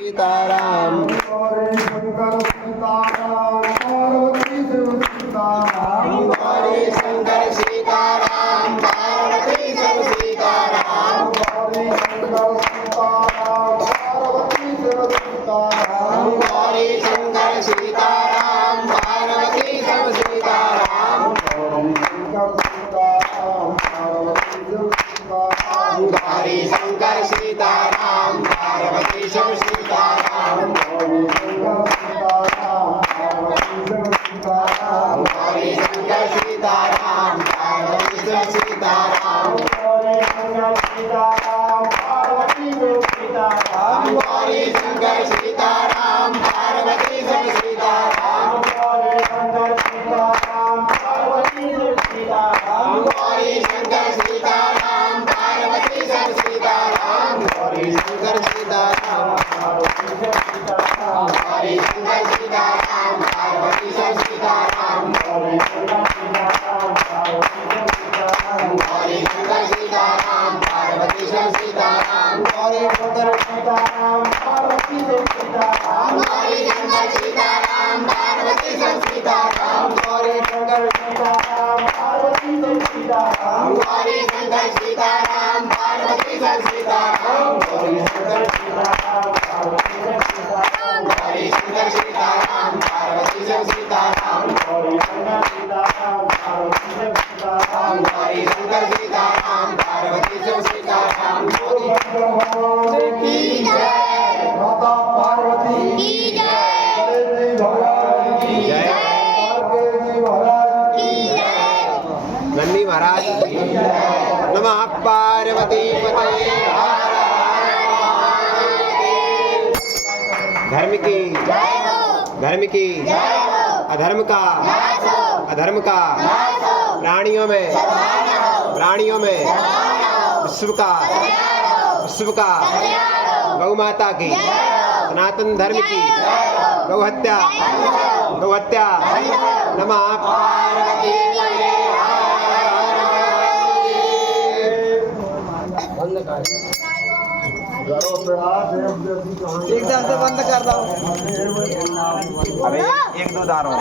सीताराम। हरे शंकर सीताराम पार्वती शिव सीताराम। हरे शंकर सीताराम पार्वती शिव सीताराम। हरे शंकर सीताराम पार्वती शिव सीताराम। हरे शंकर सीताराम पार्वती शिव सीताराम। हरे शंकर सीताराम पार्वती शिव सीताराम। हरे शंकर सीताराम पार्वती शिव सीताराम। हरे शंकर सीताराम पार्वती शिव सीताराम। हरे शंकर सीताराम पार्वती शिव सीताराम। हरे शंकर सीताराम पार्वती शिव सीताराम। हरे शंकर सीताराम पार्वती शिव सीताराम। हरे शंकर सीताराम हरे शंकर सीताराम पार्वती शिव सीताराम। हरे शंकर सीताराम पार्वती शिव सीताराम। हरे शंकर सीताराम पार्वती शिव सीताराम। हरे शंकर सीताराम पार्वती शिव सीताराम। हरे शंकर सीताराम पार्वती शिव सीताराम। हरे शंकर सीताराम पार्वती शिव सीताराम। हरे शंकर सीताराम पार्वती शिव सीताराम। हरे शंकर सीताराम पार्वती शिव सीताराम। हरे शंकर सीताराम पार्वती शिव सीताराम। हरे शंकर सीताराम पार्वती शिव सीताराम। की जय माता पार्वती की जय। गणेश जी महाराज की जय। कार्तिकेय जी महाराज की नंदी महाराज नमः पार्वती पतये हर हर महादेव। धर्म की धर्म की अधर्म का प्राणियों में विश्व का गौ माता की सनातन धर्म की गौ हत्या नमः पार्वती पतये एकदम से बंद कर दो। अबे 1-2 दार हो